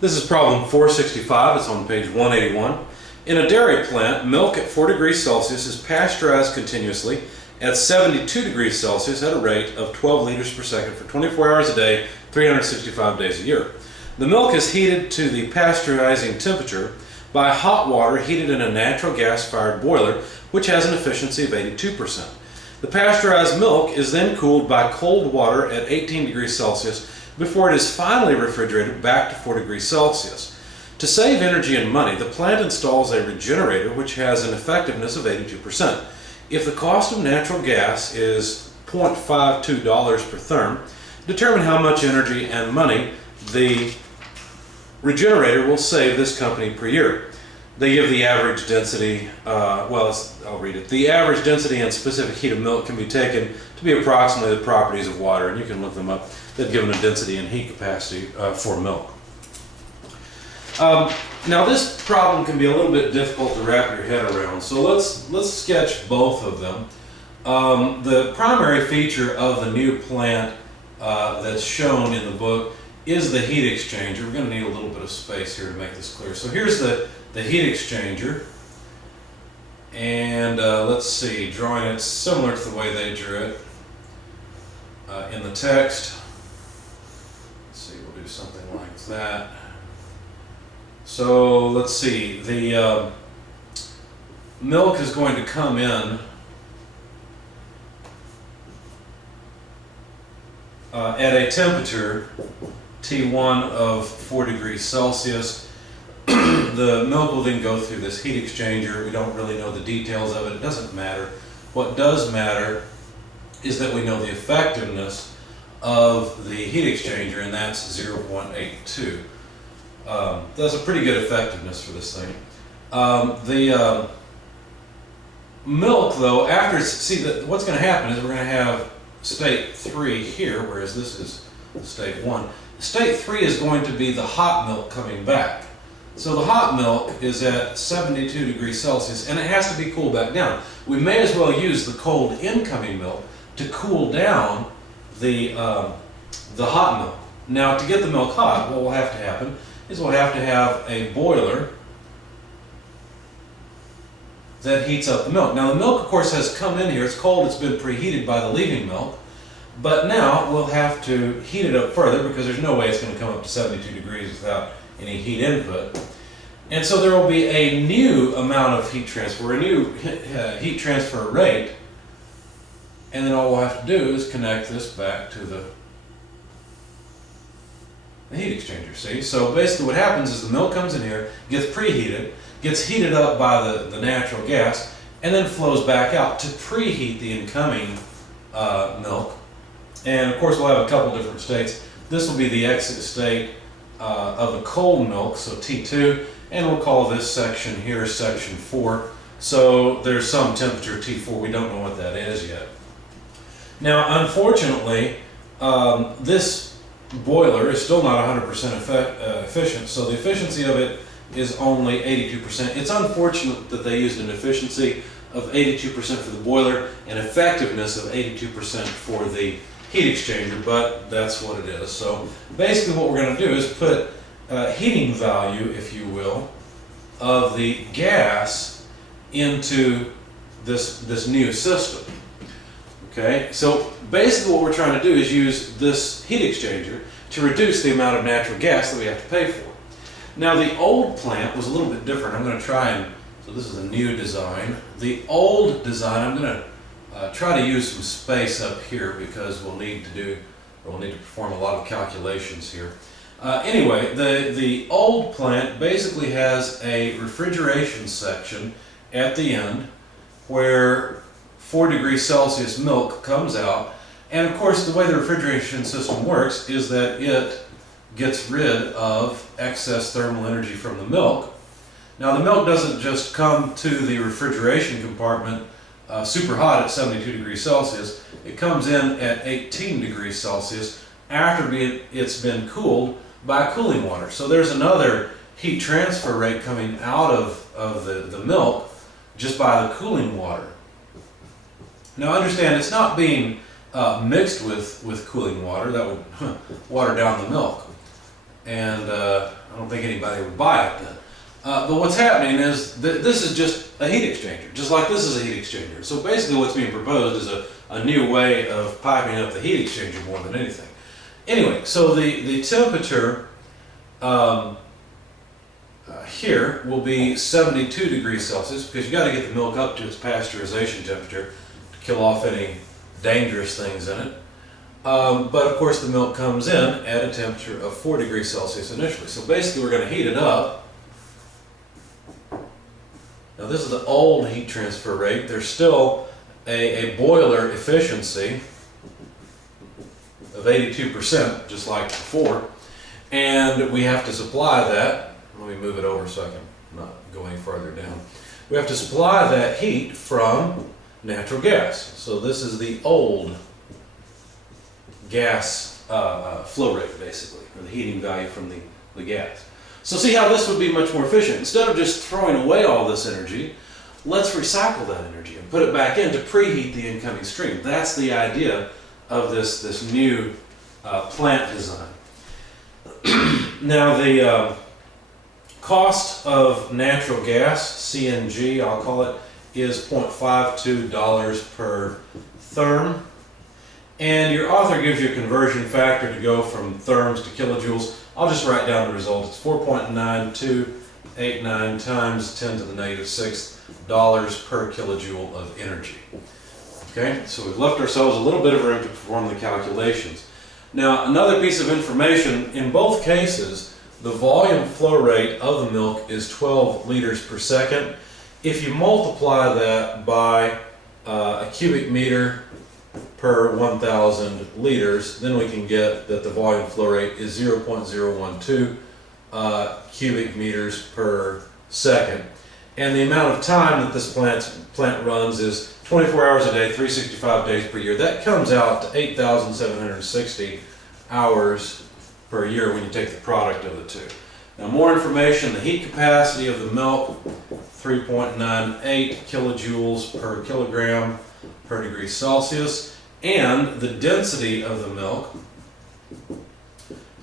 This is problem 465. It's on page 181. In a dairy plant, milk at 4 degrees Celsius is pasteurized continuously at 72 degrees Celsius at a rate of 12 liters per second for 24 hours a day, 365 days a year. The milk is heated to the pasteurizing temperature by hot water heated in a natural gas-fired boiler, which has an efficiency of 82%. The pasteurized milk is then cooled by cold water at 18 degrees Celsius before it is finally refrigerated back to 4 degrees Celsius. To save energy and money, the plant installs a regenerator which has an effectiveness of 82%. If the cost of natural gas is $0.52 per therm, determine how much energy and money the regenerator will save this company per year. They give the average density, I'll read it. The average density and specific heat of milk can be taken to be approximately the properties of water, and you can look them up. They've given a density and heat capacity for milk. Now this problem can be a little bit difficult to wrap your head around, so let's sketch both of them. The primary feature of the new plant that's shown in the book is the heat exchanger. We're going to need a little bit of space here to make this clear. So here's the heat exchanger, and let's see, drawing it similar to the way they drew it in the text. Let's see, we'll do something like that. So let's see, the milk is going to come in at a temperature T1 of 4 degrees Celsius. The milk will then go through this heat exchanger. We don't really know the details of it. It doesn't matter. What does matter is that we know the effectiveness of the heat exchanger, and that's 0.82. That's a pretty good effectiveness for this thing. The milk, though, what's going to happen is we're going to have state 3 here, whereas this is state 1. State 3 is going to be the hot milk coming back. So the hot milk is at 72 degrees Celsius, and it has to be cooled back down. We may as well use the cold incoming milk to cool down the hot milk. Now, to get the milk hot, what will have to happen is we'll have to have a boiler that heats up the milk. Now, the milk, of course, has come in here. It's cold. It's been preheated by the leaving milk. But now we'll have to heat it up further because there's no way it's going to come up to 72 degrees without any heat input. And so there will be a new amount of heat transfer, a new heat transfer rate, and then all we'll have to do is connect this back to the heat exchanger, see? So basically what happens is the milk comes in here, gets preheated, gets heated up by the natural gas, and then flows back out to preheat the incoming milk. And of course we'll have a couple different states. This will be the exit state of the cold milk, so T2, and we'll call this section here section 4. So there's some temperature T4, we don't know what that is yet. Now unfortunately, this boiler is still not 100% efficient, so the efficiency of it is only 82%. It's unfortunate that they used an efficiency of 82% for the boiler and effectiveness of 82% for the heat exchanger, but that's what it is. So basically what we're going to do is put heating value, if you will, of the gas into this new system. Okay, so basically what we're trying to do is use this heat exchanger to reduce the amount of natural gas that we have to pay for. Now the old plant was a little bit different. I'm going to try and, so this is a new design. The old design, I'm going to try to use some space up here because we'll need to perform a lot of calculations here. Anyway, the old plant basically has a refrigeration section at the end where 4 degrees Celsius milk comes out, and of course the way the refrigeration system works is that it gets rid of excess thermal energy from the milk. Now the milk doesn't just come to the refrigeration compartment super hot at 72 degrees Celsius. It comes in at 18 degrees Celsius after it's been cooled by cooling water. So there's another heat transfer rate coming out of the milk just by the cooling water. Now understand, it's not being mixed with cooling water. That would water down the milk. and I don't think anybody would buy it then. But what's happening is that this is just a heat exchanger, just like this is a heat exchanger. So basically what's being proposed is a new way of piping up the heat exchanger more than anything. Anyway, so the temperature here will be 72 degrees Celsius, because you got to get the milk up to its pasteurization temperature to kill off any dangerous things in it. But of course the milk comes in at a temperature of 4 degrees Celsius initially. So basically we're going to heat it up. Now this is the old heat transfer rate. There's still a boiler efficiency of 82%, just like before. And we have to supply that. Let me move it over so I can not go any farther down. We have to supply that heat from natural gas. So this is the old gas flow rate, basically, or the heating value from the gas. So see how this would be much more efficient. Instead of just throwing away all this energy, let's recycle that energy and put it back in to preheat the incoming stream. That's the idea of this new plant design. Now the cost of natural gas, CNG I'll call it, is $0.52 per therm. And your author gives you a conversion factor to go from therms to kilojoules. I'll just write down the result. It's 4.9289 times 10 to the negative 6 dollars per kilojoule of energy. Okay, so we've left ourselves a little bit of room to perform the calculations. Now, another piece of information, in both cases, the volume flow rate of the milk is 12 liters per second. If you multiply that by a cubic meter per 1,000 liters, then we can get that the volume flow rate is 0.012 cubic meters per second. And the amount of time that this plant runs is 24 hours a day, 365 days per year. That comes out to 8,760 hours per year when you take the product of the two. Now, more information: the heat capacity of the milk, 3.98 kilojoules per kilogram per degree Celsius, and the density of the milk,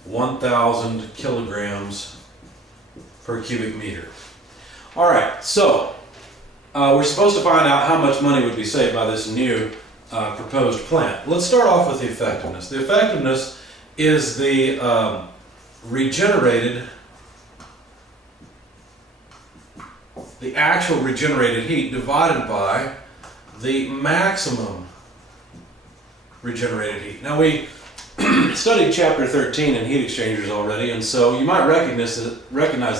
1,000 kilograms per cubic meter. All right, so we're supposed to find out how much money would be saved by this new proposed plant. Let's start off with the effectiveness. The effectiveness is the actual regenerated heat divided by the maximum regenerated heat. Now, we studied chapter 13 in heat exchangers already, and so you might recognize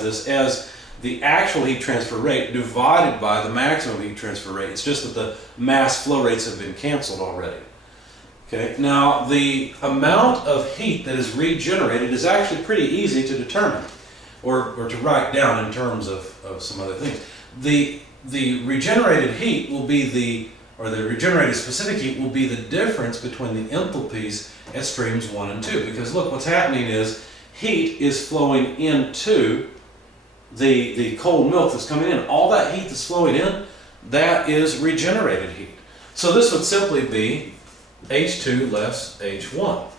this as the actual heat transfer rate divided by the maximum heat transfer rate. It's just that the mass flow rates have been canceled already. Okay. Now, the amount of heat that is regenerated is actually pretty easy to determine, or to write down in terms of some other things. The regenerated heat will be the regenerated specific heat will be the difference between the enthalpies at streams 1 and 2. Because look, what's happening is heat is flowing into the cold milk that's coming in. All that heat that's flowing in, that is regenerated heat. So this would simply be H2 less H1.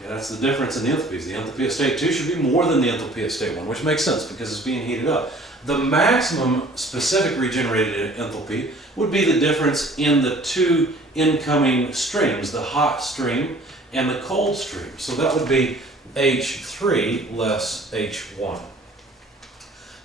Okay, that's the difference in the enthalpies. The enthalpy at state 2 should be more than the enthalpy at state 1, which makes sense because it's being heated up. The maximum specific regenerated enthalpy would be the difference in the two incoming streams, the hot stream and the cold stream. So that would be H3 less H1.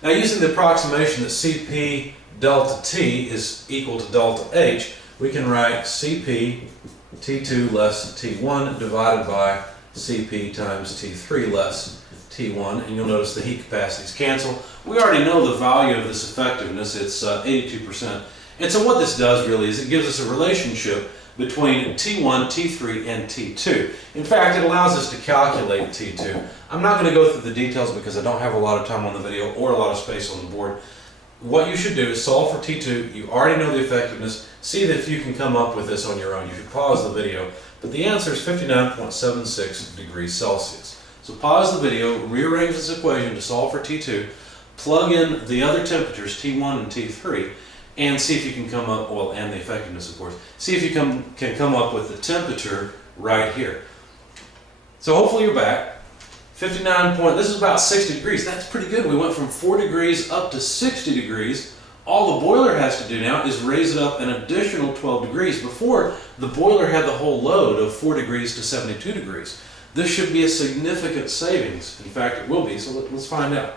Now, using the approximation that Cp delta T is equal to delta H, we can write Cp T2 less T1 divided by Cp times T3 less T1, and you'll notice the heat capacities cancel. We already know the value of this effectiveness. It's 82%. And so what this does really is it gives us a relationship between T1, T3, and T2. In fact, it allows us to calculate T2. I'm not going to go through the details because I don't have a lot of time on the video or a lot of space on the board. What you should do is solve for T2. You already know the effectiveness. See if you can come up with this on your own. You should pause the video. But the answer is 59.76 degrees Celsius. So pause the video, rearrange this equation to solve for T2, plug in the other temperatures, T1 and T3, and see if you can come up, well, and the effectiveness, of course, see if you can come up with the temperature right here. So hopefully you're back. 59 point, this is about 60 degrees. That's pretty good. We went from 4 degrees up to 60 degrees. All the boiler has to do now is raise it up an additional 12 degrees. Before, the boiler had the whole load of 4 degrees to 72 degrees. This should be a significant savings. In fact, it will be, so let's find out.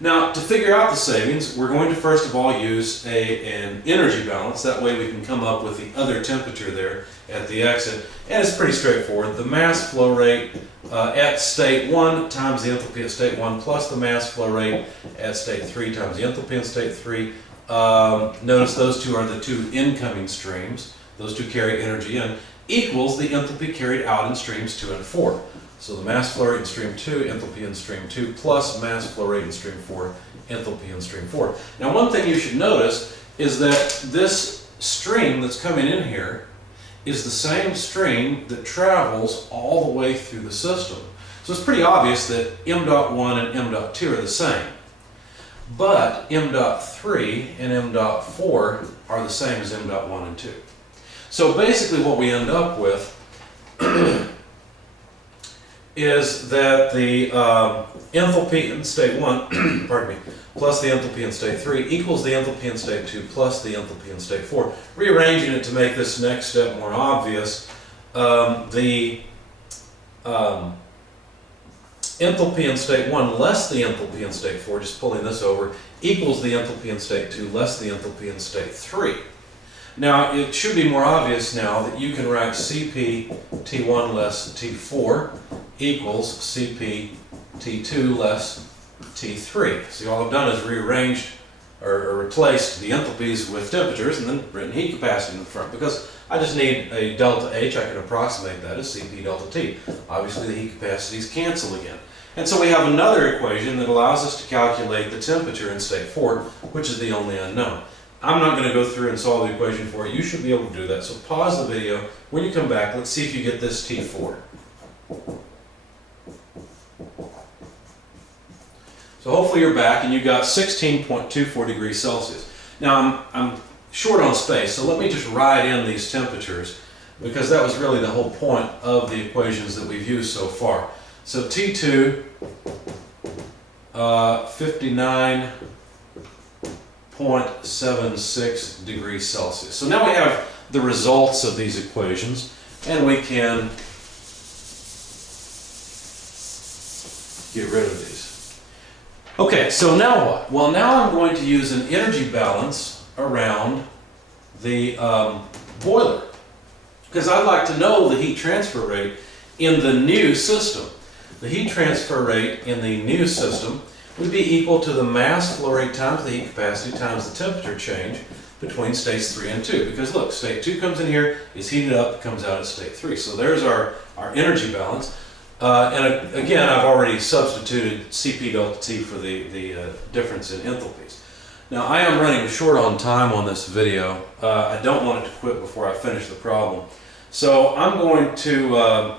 Now, to figure out the savings, we're going to first of all use an energy balance. That way we can come up with the other temperature there at the exit. And it's pretty straightforward. The mass flow rate at state 1 times the enthalpy at state 1 plus the mass flow rate at state 3 times the enthalpy in state 3. Notice those two are the two incoming streams. Those two carry energy in, equals the enthalpy carried out in streams 2 and 4. So the mass flow rate in stream 2, enthalpy in stream 2, plus mass flow rate in stream 4, enthalpy in stream 4. Now one thing you should notice is that this stream that's coming in here is the same stream that travels all the way through the system. So it's pretty obvious that m dot 1 and m dot 2 are the same. But m dot 3 and m dot 4 are the same as m dot 1 and 2. So basically what we end up with is that the enthalpy in state 1 pardon me, plus the enthalpy in state 3 equals the enthalpy in state 2 plus the enthalpy in state 4. Rearranging it to make this next step more obvious, the enthalpy in state 1 less the enthalpy in state 4, just pulling this over, equals the enthalpy in state 2 less the enthalpy in state 3. Now, it should be more obvious now that you can write Cp T1 less T4 equals Cp T2 less T3. See, all I've done is rearranged or replaced the enthalpies with temperatures and then written heat capacity in the front, because I just need a delta H. I can approximate that as Cp delta T. Obviously, the heat capacities cancel again. And so we have another equation that allows us to calculate the temperature in state 4, which is the only unknown. I'm not going to go through and solve the equation for you. You should be able to do that. So pause the video. When you come back, let's see if you get this T4. So hopefully you're back and you got 16.24 degrees Celsius. Now I'm short on space, so let me just write in these temperatures, because that was really the whole point of the equations that we've used so far. So T2, 59.76 degrees Celsius. So now we have the results of these equations, and we can get rid of these. Okay, so now what? Well, now I'm going to use an energy balance around the boiler, because I'd like to know the heat transfer rate in the new system. The heat transfer rate in the new system would be equal to the mass flow rate times the heat capacity times the temperature change between states 3 and 2. Because look, state 2 comes in here, is heated up, comes out at state 3. So there's our energy balance. And again, I've already substituted Cp delta T for the difference in enthalpies. Now, I am running short on time on this video. I don't want it to quit before I finish the problem. So I'm going to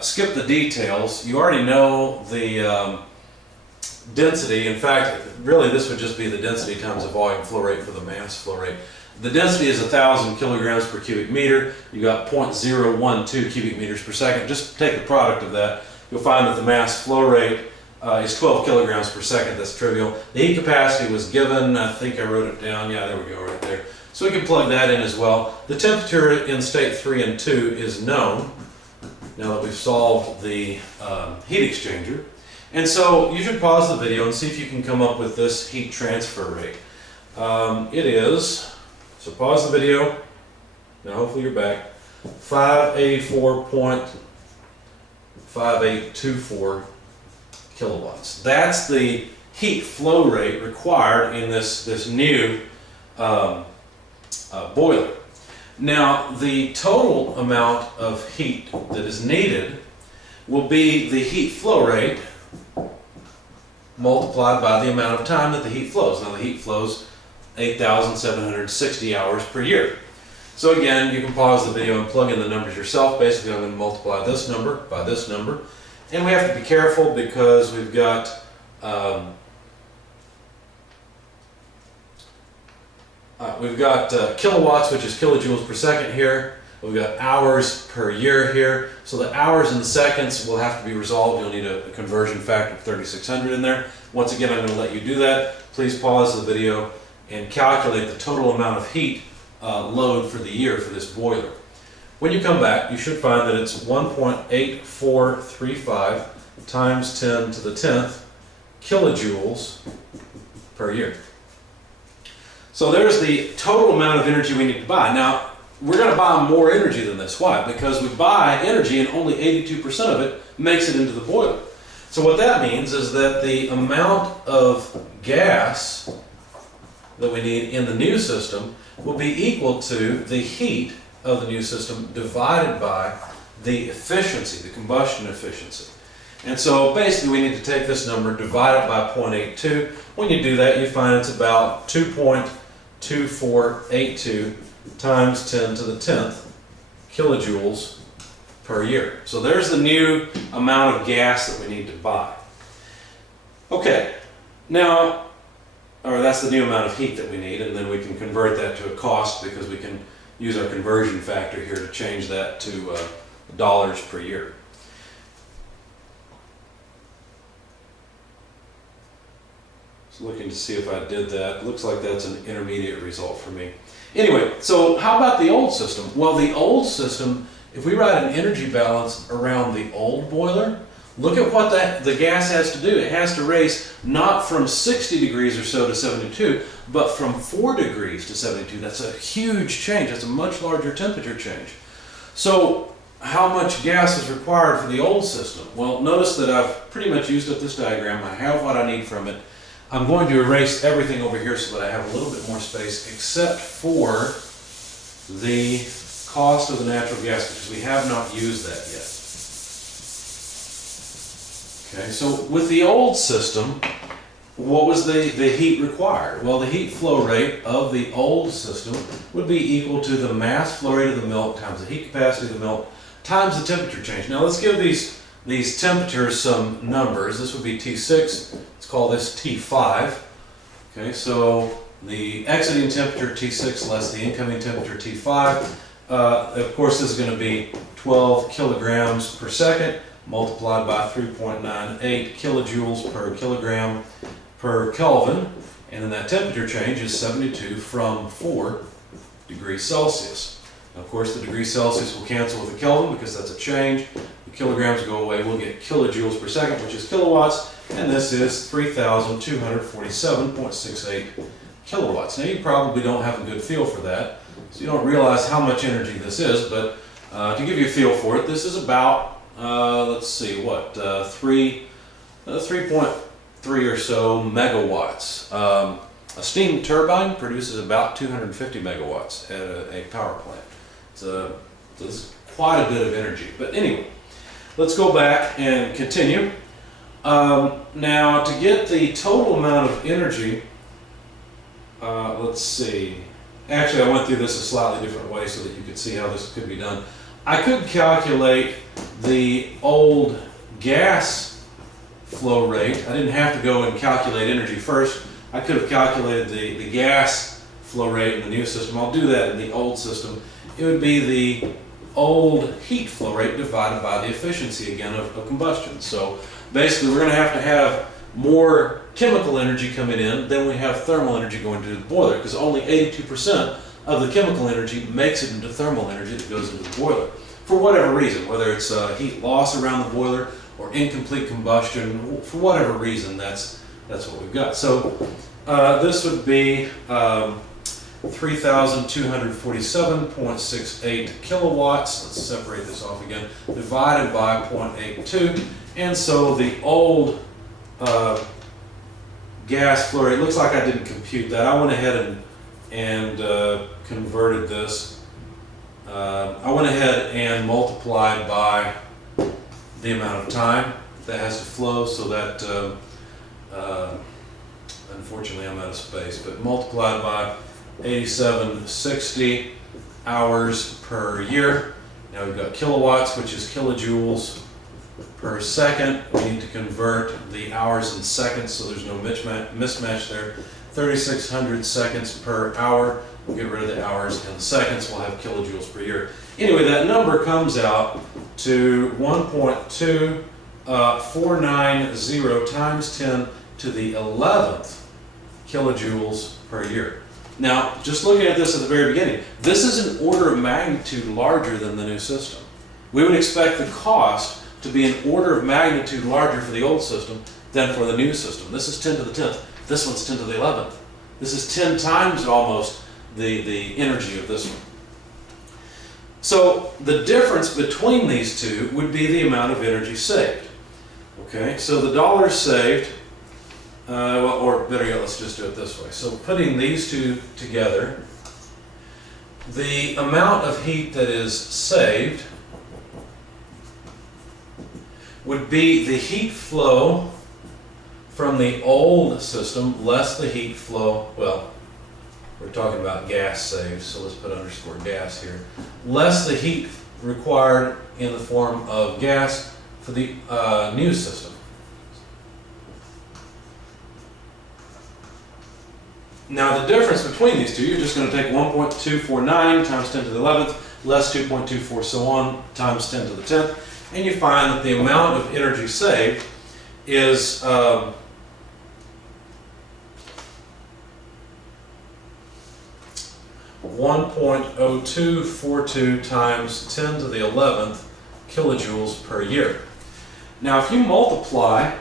skip the details. You already know the density. In fact, really this would just be the density times the volume flow rate for the mass flow rate. The density is 1,000 kilograms per cubic meter. You got 0.012 cubic meters per second. Just take the product of that. You'll find that the mass flow rate is 12 kilograms per second. That's trivial. The heat capacity was given. I think I wrote it down. Yeah, there we go, right there. So we can plug that in as well. The temperature in state 3 and 2 is known now that we've solved the heat exchanger. And so you should pause the video and see if you can come up with this heat transfer rate. It is, so pause the video, now hopefully you're back, 584.5824 kilowatts. That's the heat flow rate required in this new boiler. Now, the total amount of heat that is needed will be the heat flow rate multiplied by the amount of time that the heat flows. Now, the heat flows 8,760 hours per year. So again, you can pause the video and plug in the numbers yourself. Basically, I'm going to multiply this number by this number. And we have to be careful because we've got kilowatts, which is kilojoules per second here. We've got hours per year here. So the hours and seconds will have to be resolved. You'll need a conversion factor of 3600 in there. Once again, I'm going to let you do that. Please pause the video and calculate the total amount of heat load for the year for this boiler. When you come back, you should find that it's 1.8435 times 10 to the 10th kilojoules per year. So there's the total amount of energy we need to buy. Now, we're going to buy more energy than this. Why? Because we buy energy and only 82% of it makes it into the boiler. So what that means is that the amount of gas that we need in the new system will be equal to the heat of the new system divided by the efficiency, the combustion efficiency. And so basically we need to take this number, divide it by 0.82. When you do that, you find it's about 2.2482 times 10 to the 10th kilojoules per year. So there's the new amount of gas that we need to buy. Okay, now, or that's the new amount of heat that we need, and then we can convert that to a cost because we can use our conversion factor here to change that to dollars per year. So looking to see if I did that. It looks like that's an intermediate result for me. Anyway, so how about the old system? Well, the old system, if we write an energy balance around the old boiler, look at what the gas has to do. It has to race not from 60 degrees or so to 72, but from 4 degrees to 72. That's a huge change. That's a much larger temperature change. So how much gas is required for the old system? Well, notice that I've pretty much used up this diagram. I have what I need from it. I'm going to erase everything over here so that I have a little bit more space, except for the cost of the natural gas, because we have not used that yet. Okay, so with the old system, what was the heat required? Well, the heat flow rate of the old system would be equal to the mass flow rate of the milk times the heat capacity of the milk times the temperature change. Now let's give these temperatures some numbers. This would be T6. Let's call this T5. Okay, so the exiting temperature T6 less the incoming temperature T5. Of course, this is going to be 12 kilograms per second multiplied by 3.98 kilojoules per kilogram per Kelvin. And then that temperature change is 72 from 4 degrees Celsius. Now, of course, the degrees Celsius will cancel with the Kelvin because that's a change. The kilograms go away. We'll get kilojoules per second, which is kilowatts. And this is 3,247.68 kilowatts. Now, you probably don't have a good feel for that, so you don't realize how much energy this is, but to give you a feel for it, this is about, let's see, what, 3.3 or so megawatts. A steam turbine produces about 250 megawatts at a power plant. So it's quite a bit of energy. But anyway, let's go back and continue. Now, to get the total amount of energy, let's see. Actually, I went through this a slightly different way so that you could see how this could be done. I could calculate the old gas flow rate. I didn't have to go and calculate energy first. I could have calculated the gas flow rate in the new system. I'll do that in the old system. It would be the old heat flow rate divided by the efficiency again of combustion. So basically, we're going to have more chemical energy coming in than we have thermal energy going to the boiler, because only 82% of the chemical energy makes it into thermal energy that goes into the boiler. For whatever reason, whether it's heat loss around the boiler or incomplete combustion, for whatever reason, that's what we've got. So this would be 3,247.68 kilowatts. Let's separate this off again, divided by 0.82. And so the old gas flow rate, looks like I didn't compute that. I went ahead and converted this. I went ahead and multiplied by the amount of time that has to flow, so that unfortunately I'm out of space, but multiplied by 8760 hours per year. Now we've got kilowatts, which is kilojoules per second. We need to convert the hours and seconds so there's no mismatch there. 3,600 seconds per hour. We'll get rid of the hours and the seconds. We'll have kilojoules per year. Anyway, that number comes out to 1.2490 times 10 to the 11th kilojoules per year. Now, just looking at this at the very beginning, this is an order of magnitude larger than the new system. We would expect the cost to be an order of magnitude larger for the old system than for the new system. This is 10 to the 10th. This one's 10 to the 11th. This is 10 times almost the energy of this one. So the difference between these two would be the amount of energy saved. Okay, so the dollars saved, or better yet, let's just do it this way. So putting these two together, the amount of heat that is saved would be the heat flow from the old system less the heat flow, well, we're talking about gas saved, so let's put underscore gas here, less the heat required in the form of gas for the new system. Now the difference between these two, you're just going to take 1.249 times 10 to the 11th, less 2.24, so on, times 10 to the 10th, and you find that the amount of energy saved is 1.0242 times 10 to the 11th kilojoules per year. Now if you multiply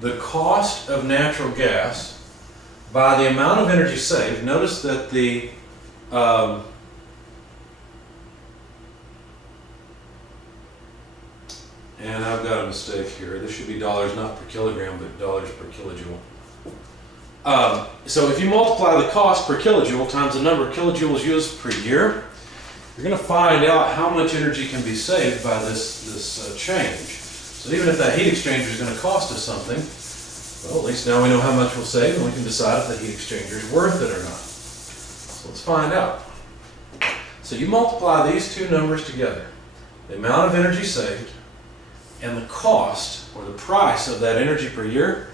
the cost of natural gas by the amount of energy saved, notice that the and I've got a mistake here. This should be dollars not per kilogram, but dollars per kilojoule. So if you multiply the cost per kilojoule times the number of kilojoules used per year, you're going to find out how much energy can be saved by this change. So even if that heat exchanger is going to cost us something, well, at least now we know how much we'll save, and we can decide if the heat exchanger is worth it or not. So let's find out. So you multiply these two numbers together, the amount of energy saved and the cost or the price of that energy per year,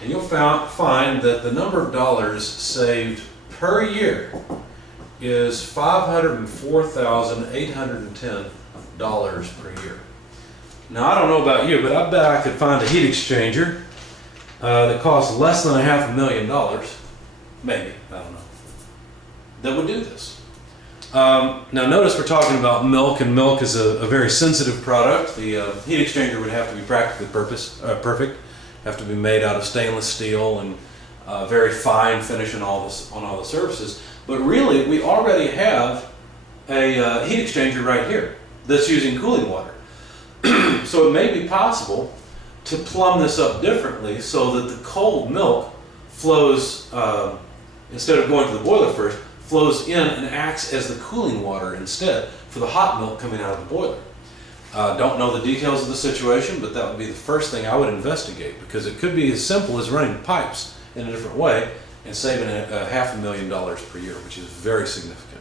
and you'll find that the number of dollars saved per year is $504,810 per year. Now I don't know about you, but I bet I could find a heat exchanger that costs less than $500,000, maybe, I don't know, that would do this. Now notice we're talking about milk, and milk is a very sensitive product. The heat exchanger would have to be practically perfect, have to be made out of stainless steel and very fine finish and all this on all the surfaces. But really, we already have a heat exchanger right here that's using cooling water. So it may be possible to plumb this up differently so that the cold milk flows, instead of going to the boiler first, flows in and acts as the cooling water instead for the hot milk coming out of the boiler. Don't know the details of the situation, but that would be the first thing I would investigate, because it could be as simple as running pipes in a different way and saving $500,000 per year, which is very significant.